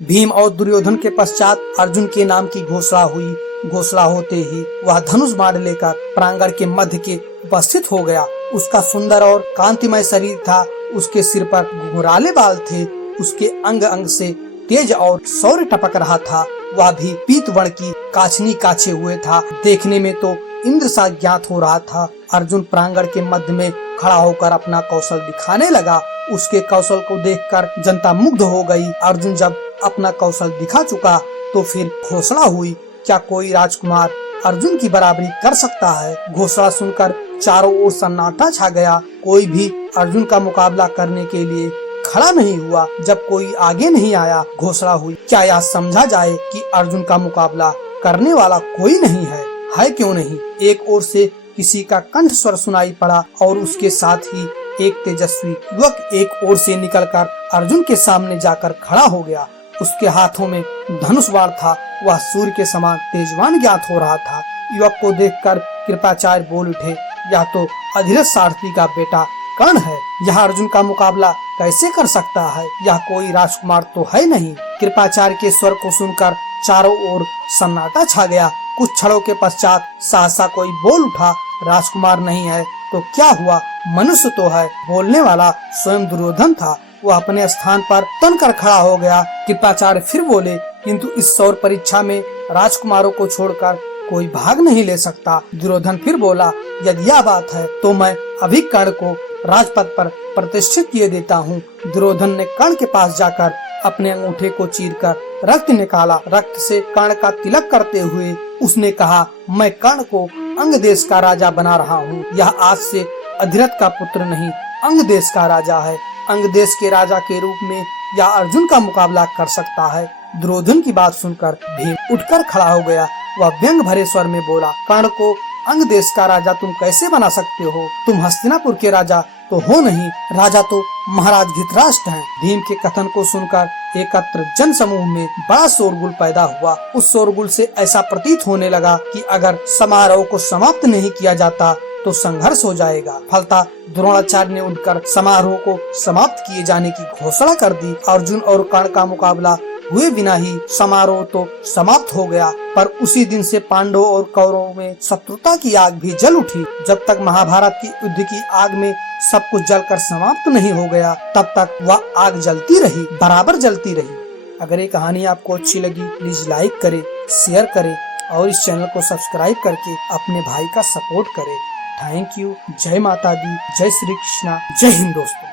भीम और दुर्योधन के पश्चात अर्जुन के नाम की घोषणा हुई। घोषणा होते ही वह धनुष बाण लेकर प्रांगण के मध्य के उपस्थित हो गया। उसका सुंदर और कांतिमय शरीर था, उसके सिर पर घुंघराले बाल थे, उसके अंग अंग से तेज और शौर्य टपक रहा था। वह भी पीत वर्ण की काछनी काछे हुए था, देखने में तो इंद्र सा ज्ञात हो रहा था। अर्जुन प्रांगण के मध्य में खड़ा होकर अपना कौशल दिखाने लगा। उसके कौशल को देखकर जनता मुग्ध हो गई। अर्जुन जब अपना कौशल दिखा चुका तो फिर घोषणा हुई, क्या कोई राजकुमार अर्जुन की बराबरी कर सकता है? घोषणा सुनकर चारों ओर सन्नाटा छा गया। कोई भी अर्जुन का मुकाबला करने के लिए खड़ा नहीं हुआ। जब कोई आगे नहीं आया, घोषणा हुई, क्या यह समझा जाए कि अर्जुन का मुकाबला करने वाला कोई नहीं है? है क्यों नहीं? एक ओर से किसी का कंठ स्वर सुनाई पड़ा और उसके साथ ही एक तेजस्वी युवक एक ओर से निकलकर अर्जुन के सामने जाकर खड़ा हो गया। उसके हाथों में धनुष बाण था, वह सूर्य के समान तेजवान ज्ञात हो रहा था। युवक को देखकर कृपाचार्य बोल उठे, यह तो अधिरथ सारथी का बेटा कर्ण है। यह अर्जुन का मुकाबला कैसे कर सकता है? यह कोई राजकुमार तो है नहीं। कृपाचार्य के स्वर को सुनकर चारों ओर सन्नाटा छा गया। कुछ क्षणों के पश्चात सहसा कोई बोल उठा, राजकुमार नहीं है तो क्या हुआ, मनुष्य तो है। बोलने वाला स्वयं दुर्योधन था। वह अपने स्थान पर तनकर खड़ा हो गया। कृपाचार्य फिर बोले, किंतु इस सौर परीक्षा में राजकुमारों को छोड़कर कोई भाग नहीं ले सकता। दुर्योधन फिर बोला, यदि यह बात है तो मैं अभी कर्ण को राजपद पर प्रतिष्ठित किए देता हूँ। दुर्योधन ने कर्ण के पास जाकर अपने अंगूठे को चीरकर रक्त निकाला। रक्त से कर्ण का तिलक करते हुए उसने कहा, मैं कर्ण को अंग देश का राजा बना रहा हूँ। यह आज से अधिरथ का पुत्र नहीं, अंग देश का राजा है। अंग देश के राजा के रूप में यह अर्जुन का मुकाबला कर सकता है। दुर्योधन की बात सुनकर भीम उठकर खड़ा हो गया। वह व्यंग भरे स्वर में बोला, कर्ण को अंग देश का राजा तुम कैसे बना सकते हो? तुम हस्तिनापुर के राजा तो हो नहीं, राजा तो महाराज धृतराष्ट्र हैं। भीम के कथन को सुनकर एकत्र जन समूह में बड़ा शोरगुल पैदा हुआ। उस शोरगुल से ऐसा प्रतीत होने लगा कि अगर समारोह को समाप्त नहीं किया जाता तो संघर्ष हो जाएगा। फलतः द्रोणाचार्य ने उठकर समारोह को समाप्त किए जाने की घोषणा कर दी। अर्जुन और कर्ण का मुकाबला हुए बिना ही समारोह तो समाप्त हो गया, पर उसी दिन से पांडवों और कौरवों में शत्रुता की आग भी जल उठी। जब तक महाभारत की युद्ध की आग में सब कुछ जलकर समाप्त नहीं हो गया, तब तक वह आग जलती रही, बराबर जलती रही। अगर ये कहानी आपको अच्छी लगी, प्लीज लाइक करें, शेयर करें और इस चैनल को सब्सक्राइब करके अपने भाई का सपोर्ट करें। Thank you. जय माता दी, जय श्री कृष्णा, जय हिंद दोस्तों।